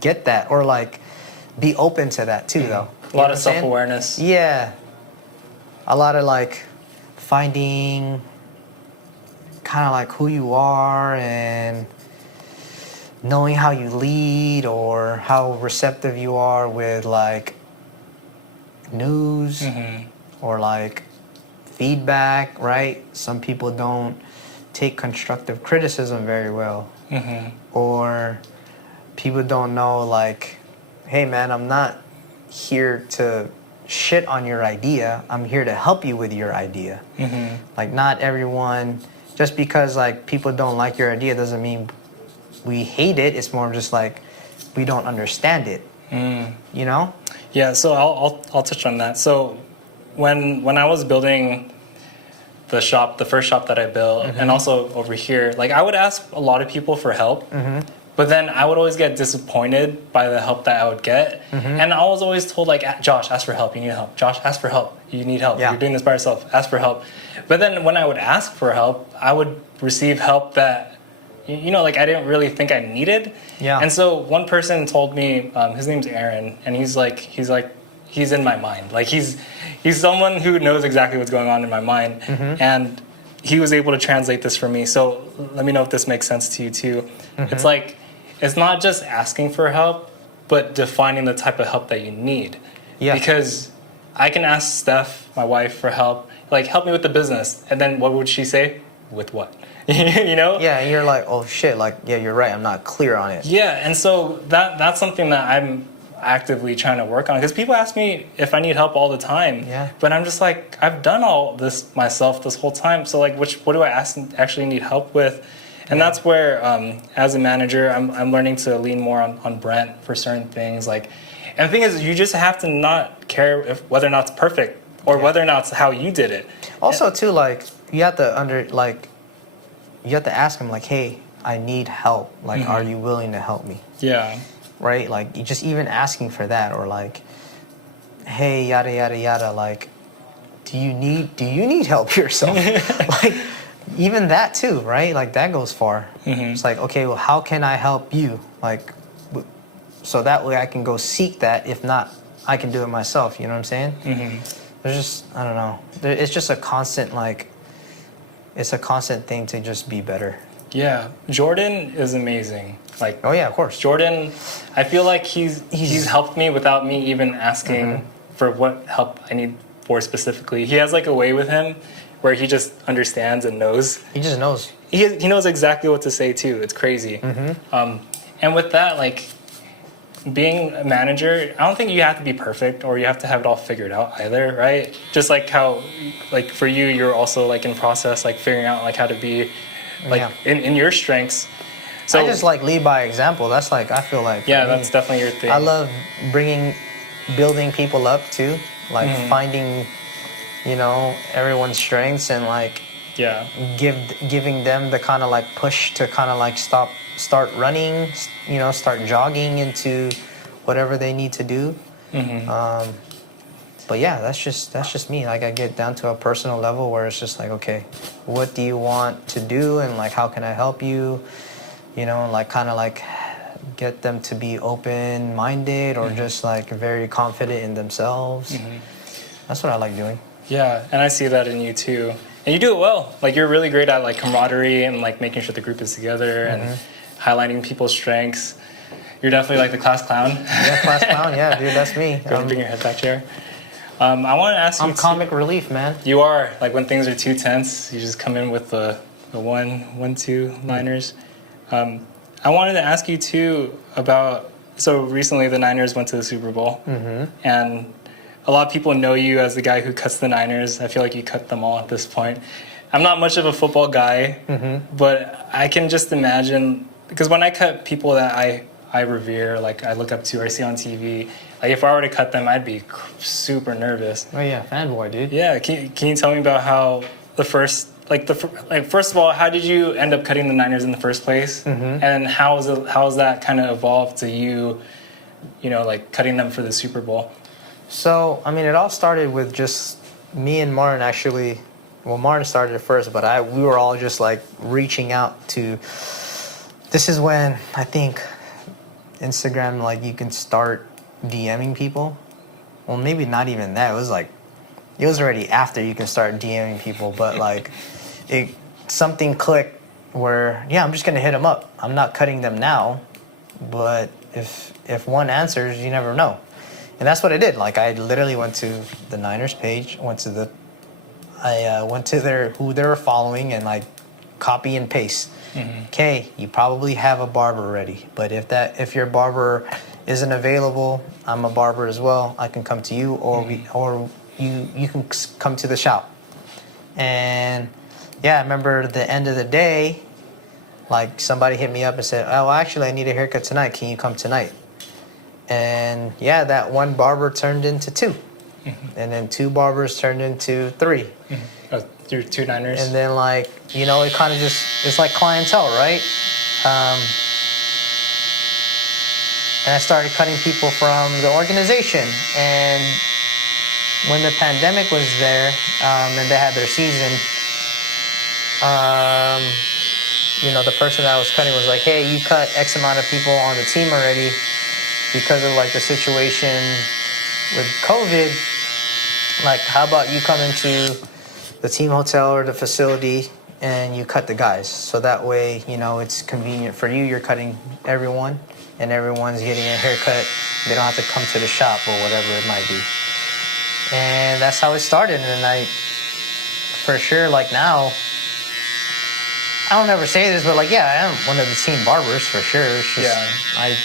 get that, or like be open to that too, though. A lot of self-awareness. Yeah. A lot of like finding kind of like who you are, and knowing how you lead, or how receptive you are with like news or like feedback, right? Some people don't take constructive criticism very well, or people don't know like, hey man, I'm not here to shit on your idea, I'm here to help you with your idea. Like not everyone, just because like people don't like your idea doesn't mean we hate it. It's more just like we don't understand it, You know? Yeah, so I'll touch on that. So when I was building the first shop that I built, and also over here, like I would ask a lot of people for help, but then I would always get disappointed by the help that I would get, and I was always told like, Josh, ask for help, you need help. Josh, ask for help, you need help. Yeah. You're doing this by yourself, ask for help. But then when I would ask for help, I would receive help that, you know, like I didn't really think I needed. Yeah. And so one person told me, his name's Aaron, and he's in my mind. Like he's someone who knows exactly what's going on in my mind, and he was able to translate this for me. So let me know if this makes sense to you too. It's like, it's not just asking for help, but defining the type of help that you need. Yeah. Because I can ask Steph, my wife, for help, like help me with the business, and then what would she say? With what? You know? Yeah, and you're like, oh shit, like, yeah, you're right, I'm not clear on it. Yeah, and so that's something that I'm actively trying to work on, because people ask me if I need help all the time. Yeah. But I'm just like, I've done all this myself this whole time. So like, what do I actually need help with? And that's where, as a manager, I'm learning to lean more on Brent for certain things. Like, and the thing is, you just have to not care whether or not it's perfect or whether or not it's how you did it. Also, too, like, you have to ask him, like, hey, I need help. Like, are you willing to help me? Yeah. Right? Like, you just even asking for that, or like, hey, yada yada yada. Like, do you need help yourself? Like, even that too, right? Like that goes far. It's like, okay, well, how can I help you? Like, so that way I can go seek that. If not, I can do it myself. You know what I'm saying? There's just, I don't know. It's just a constant, like, it's a constant thing to just be better. Yeah, Jordan is amazing. Like, oh yeah, of course. Jordan, I feel like he's helped me without me even asking for what help I need for specifically. He has like a way with him where he just understands and knows. He just knows. He knows exactly what to say too. It's crazy. And with that, like, being a manager, I don't think you have to be perfect or you have to have it all figured out either, right? Just like how, like for you, you're also like in process, like figuring out like how to be, like in your strengths. So I just like lead by example. That's like, I feel like, yeah, that's definitely your thing. I love building people up too, like finding, you know, everyone's strengths and like giving them the kind of like push to kind of like start running, you know, start jogging into whatever they need to do. But yeah, that's just me. Like I get down to a personal level where it's just like, okay, what do you want to do and like how can I help you? You know, and like kind of like get them to be open-minded or just like very confident in themselves. That's what I like doing. Yeah, and I see that in you too. And you do it well. Like you're really great at like camaraderie and like making sure the group is together and highlighting people's strengths. You're definitely like the class clown. Yeah, class clown. Yeah, dude, that's me. Bring your head back chair. I want to ask you. I'm comic relief, man. You are. Like when things are too tense, you just come in with the 1-2 liners. I wanted to ask you too about. So recently, the Niners went to the Super Bowl, and a lot of people know you as the guy who cuts the Niners. I feel like you cut them all at this point. I'm not much of a football guy, but I can just imagine, because when I cut people that I revere, like I look up to or I see on TV, like if I were to cut them, I'd be super nervous. Oh yeah, fanboy, dude. Yeah, can you tell me about how first of all, how did you end up cutting the Niners in the first place, and how has that kind of evolved to you know, like cutting them for the Super Bowl? So, I mean, it all started with just me and Martin actually. Well, Martin started it first, but we were all just like reaching out to. This is when I think Instagram, like you can start DMing people. Well, maybe not even that. It was already after you can start DMing people, but like something clicked where I'm just gonna hit them up. I'm not cutting them now, but if one answers, you never know. And that's what I did. Like I literally went to the Niners page, went to who they were following and like copy and paste. Okay, you probably have a barber ready, but if your barber isn't available, I'm a barber as well. I can come to you, or you can come to the shop. And I remember at the end of the day, like somebody hit me up and said, "Oh, actually, I need a haircut tonight. Can you come tonight?" And yeah, that one barber turned into two. And then two barbers turned into three. Oh, through two Niners. And then like, you know, it kind of just, it's like clientele, right? And I started cutting people from the organization. And when the pandemic was there, and they had their season, you know, the person that I was cutting was like, hey, you cut X amount of people on the team already because of like the situation with COVID. Like, how about you come into the team hotel or the facility and you cut the guys? So that way, you know, it's convenient for you. You're cutting everyone and everyone's getting a haircut. They don't have to come to the shop or whatever it might be. And that's how it started. And I, for sure, like now, I don't ever say this, but like, yeah, I am one of the team barbers for sure. It's just, Yeah.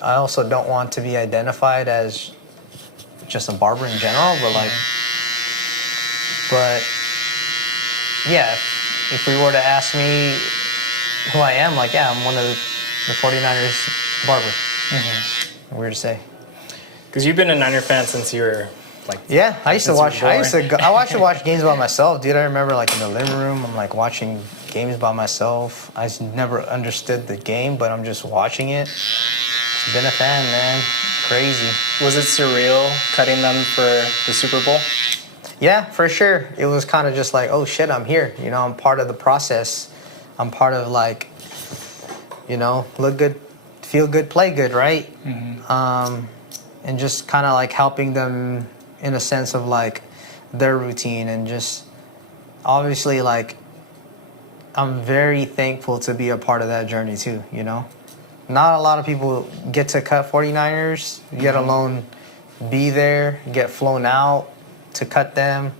I also don't want to be identified as just a barber in general, but like, but yeah, if we were to ask me who I am, like, yeah, I'm one of the 49ers barber. Weird to say. Because you've been a Niner fan since you were like. Yeah, I used to watch. I used to watch games by myself, dude. I remember like in the living room, I'm like watching games by myself. I never understood the game, but I'm just watching it. Just been a fan, man. Crazy. Was it surreal cutting them for the Super Bowl? Yeah, for sure. It was kind of just like, oh shit, I'm here. You know, I'm part of the process. I'm part of like, you know, look good, feel good, play good, right? And just kind of like helping them in a sense of like their routine and just obviously like I'm very thankful to be a part of that journey too, you know? Not a lot of people get to cut 49ers, let alone be there, get flown out to cut them.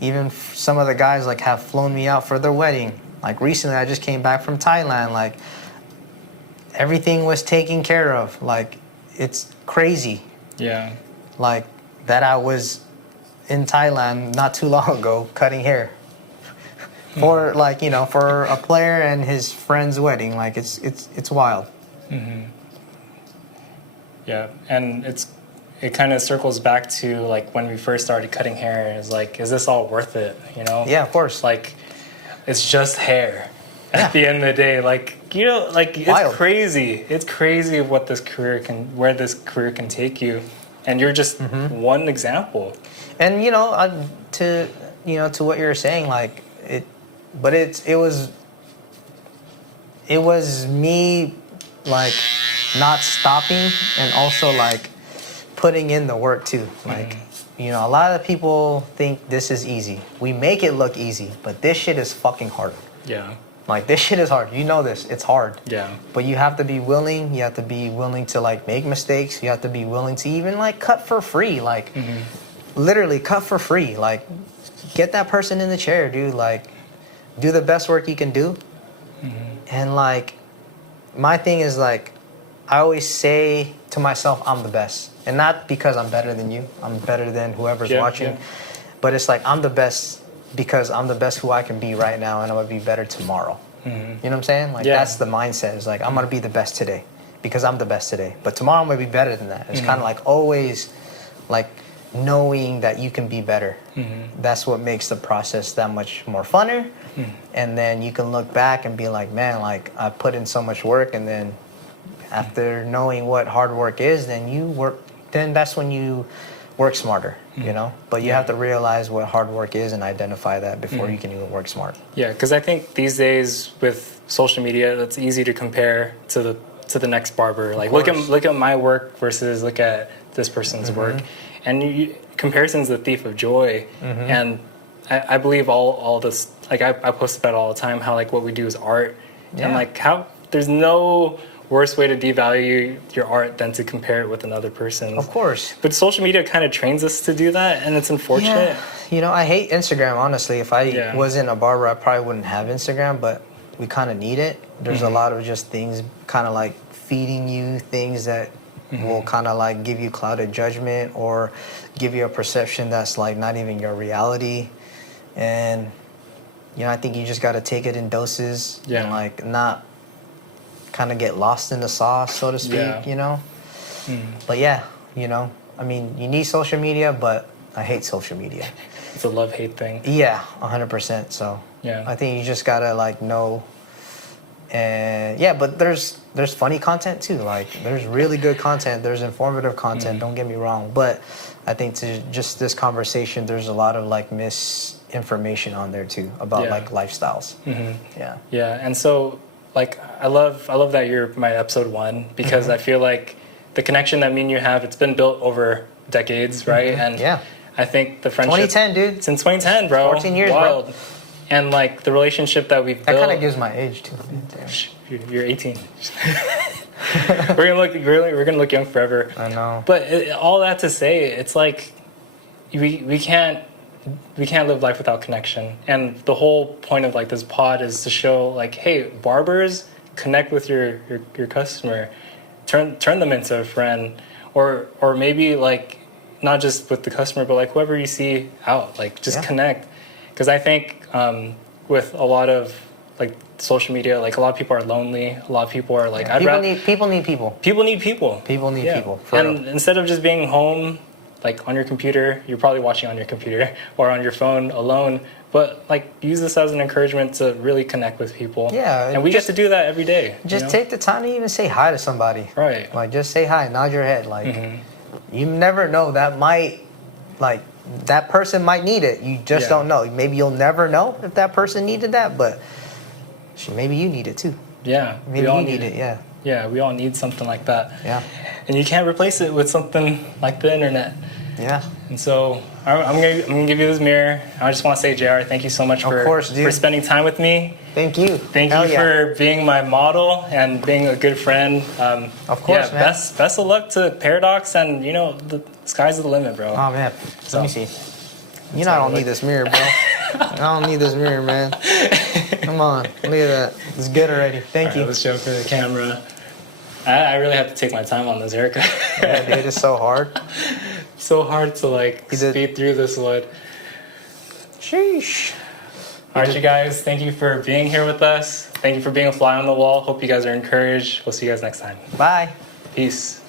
Even some of the guys like have flown me out for their wedding. Like recently I just came back from Thailand, like everything was taken care of. Like it's crazy. Yeah. Like that I was in Thailand not too long ago cutting hair for like, you know, for a player and his friend's wedding. Like it's wild. Yeah, and it kind of circles back to like when we first started cutting hair. It's like, is this all worth it? You know? Yeah, of course. Like, it's just hair. At the end of the day, like, you know, like Wild. It's crazy. It's crazy what where this career can take you, and you're just one example. And you know, to what you were saying, like it was me like not stopping and also like putting in the work too. Like, you know, a lot of people think this is easy. We make it look easy, but this shit is fucking hard. Yeah. Like this shit is hard. You know this. It's hard. Yeah. But you have to be willing. You have to be willing to like make mistakes. You have to be willing to even like cut for free. Like literally cut for free. Like get that person in the chair, dude. Like do the best work you can do. And like my thing is like I always say to myself, I'm the best. And not because I'm better than you. I'm better than whoever's watching. Yeah. But it's like I'm the best because I'm the best who I can be right now and I'm going to be better tomorrow. You know what I'm saying? Like that's the mindset. It's like I'm going to be the best today because I'm the best today. But tomorrow I'm going to be better than that. It's kind of like always like knowing that you can be better. That's what makes the process that much more funner. And then you can look back and be like, man, like I put in so much work, and then after knowing what hard work is, then that's when you work smarter, you know? But you have to realize what hard work is and identify that before you can even work smart. Yeah, because I think these days with social media, it's easy to compare to the next barber. Like look at my work versus look at this person's work. And comparison's the thief of joy. And I believe all this, like I post about it all the time, how like what we do is art. And like how there's no worst way to devalue your art than to compare it with another person's. Of course. But social media kind of trains us to do that, and it's unfortunate. Yeah. You know, I hate Instagram, honestly. If I wasn't a barber, I probably wouldn't have Instagram, but we kind of need it. There's a lot of just things kind of like feeding you things that will kind of like give you clouded judgment or give you a perception that's like not even your reality. And, you know, I think you just got to take it in doses and like not kind of get lost in the sauce, so to speak, you know? But yeah, you know, I mean, you need social media, but I hate social media. It's a love-hate thing. Yeah, 100%. So Yeah. I think you just gotta like know. And yeah, but there's funny content too. Like there's really good content. There's informative content. Don't get me wrong. But I think to just this conversation, there's a lot of like misinformation on there too about like lifestyles. Yeah. Yeah, and so like I love that you're my episode 1 because I feel like the connection that me and you have, it's been built over decades, right? And I think the friendship 2010, dude. Since 2010, bro. 14 years, wild. bro. And like the relationship that we've built. That kind of gives my age too. You're 18. we're gonna look young forever. I know. But all that to say, it's like we can't live life without connection. And the whole point of like this pod is to show like, hey, barbers, connect with your customer, turn them into a friend, or maybe like not just with the customer, but like whoever you see out, like just connect. Because I think with a lot of like social media, like a lot of people are lonely. A lot of people are like, people need people. People need people. People need people. And instead of just being home, like on your computer, you're probably watching on your computer or on your phone alone. But like use this as an encouragement to really connect with people. Yeah. And we get to do that every day. Just take the time to even say hi to somebody. Right. Like just say hi, nod your head. Like you never know, that might like that person might need it. You just don't know. Maybe you'll never know if that person needed that, but maybe you need it too. Yeah. Maybe you need it. Yeah. Yeah, we all need something like that. Yeah. And you can't replace it with something like the internet. Yeah. And so I'm gonna give you this mirror. I just want to say, JR, thank you so much for spending time with me. Thank you. Thank you for being my model and being a good friend. Of course, man. Best of luck to Paradox, and you know the sky's the limit, bro. Oh man, let me see. You know I don't need this mirror, bro. I don't need this mirror, man. Come on, look at that. It's good already. Thank you. Let's show for the camera. I really have to take my time on this haircut. Yeah, dude, it's so hard. So hard to like speed through this one. Sheesh. All right, you guys. Thank you for being here with us. Thank you for being a fly on the wall. Hope you guys are encouraged. We'll see you guys next time. Bye. Peace.